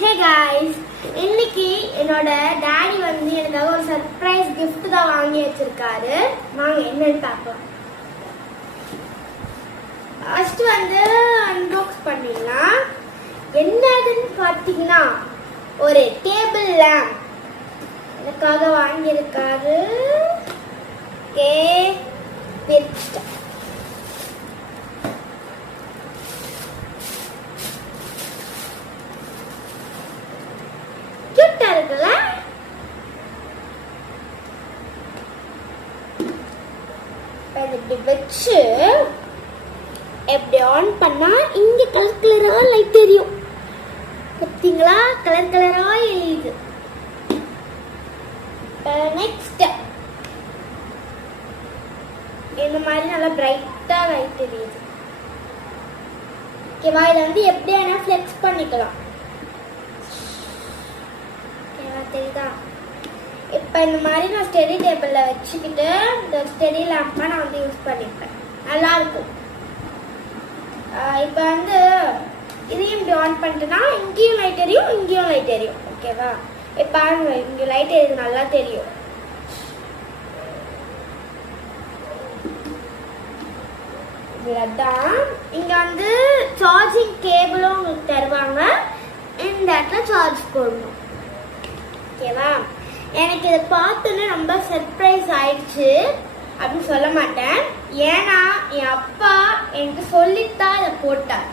Hey guys, இன்னைக்கு என்னோட daddy வந்து எனக்காக ஒரு சர்ப்ரைஸ் கிஃப்ட் தான் வாங்கி வச்சிருக்காரு. வாங்க என்னன்னு பார்க்கலாம். ஃபர்ஸ்ட் வந்து அன்பாக்ஸ் பண்ணிடலாம். என்னதுன்னு பார்த்தீங்கன்னா ஒரு டேபிள் லேம்ப் எனக்காக வாங்கியிருக்காரு. கியூட்டா இருக்குல்ல? இப்படி வச்சு எப்படி ஆன் பண்ணா இங்க கலர் கலரா லைட் தெரியும். பார்த்தீங்களா? கலர் கலரா எரியுது. நெக்ஸ்ட் இந்த மாதிரி நல்லா பிரைட்டா லைட் தெரியுது. ஓகேவா? இதை வந்து எப்படி வேணா ஃபிளெக்ஸ் பண்ணிக்கலாம். ஓகேவா? தெரியுதா? இப்போ இந்த மாதிரி நான் ஸ்டெடி டேபிள்ல வச்சுக்கிட்டு இந்த ஸ்டெடி லேம்பை நான் வந்து யூஸ் பண்ணிப்பேன். நல்லா இருக்கும். இப்போ வந்து இதையும் இப்படி ஆன் பண்ணிட்டுனா இங்கேயும் லைட் எரியும், இங்கேயும் லைட் எரியும். ஓகேவா? இப்போ பாருங்க, இங்கே லைட் எரியுது, நல்லா தெரியும். இதுதான் இங்க வந்து சார்ஜிங் கேபிளும் உங்களுக்கு தருவாங்க. இந்த இடத்துல சார்ஜ் போடணும். ஓகேவா? எனக்கு இதை பார்த்தோன்னே ரொம்ப சர்ப்ரைஸ் ஆயிடுச்சு அப்படின்னு சொல்ல மாட்டேன். ஏன்னா என் அப்பா எனக்கு சொல்லித்தான் இதை போட்டார்.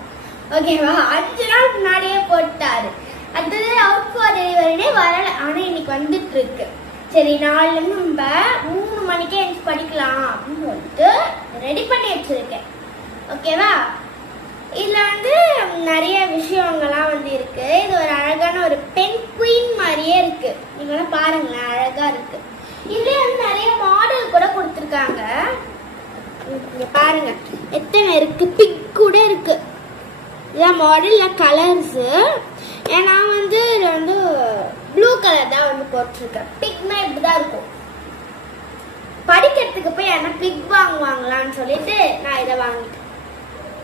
ஓகேவா? 5 நாள் முன்னாடியே போட்டாரு. அடுத்தது அவுட் ஃபார் டெலிவரினே வரல, ஆனா இன்னைக்கு வந்துட்டு இருக்கு. சரி, நாளிலிருந்து நம்ம 3 மணிக்கே எனக்கு படிக்கலாம் அப்படின்னு சொல்லிட்டு ரெடி பண்ணி வச்சிருக்கேன். ஓகேவா? இதுல வந்து நிறைய விஷயங்கள்லாம் வந்து இருக்கு. இது ஒரு அழகான ஒரு பென் குயின் மாதிரியே இருக்கு. நீங்க பாருங்களேன், அழகா இருக்கு. இதுலயே வந்து நிறைய மாடல் கூட கொடுத்துருக்காங்க. இங்க பாருங்க எத்தனை இருக்கு. பிக் கூட இருக்கு. இதான் மாடல் கலர்ஸ். நான் வந்து இது வந்து ப்ளூ கலர் தான் வந்து போட்டிருக்கேன். பிக்னா இப்படிதான் இருக்கும். படிக்கிறதுக்கு போய் என்ன பிக் வாங்குவாங்களான்னு சொல்லிட்டு நான் இதை வாங்கிட்டேன்.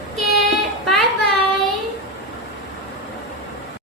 ஓகே, பாய்.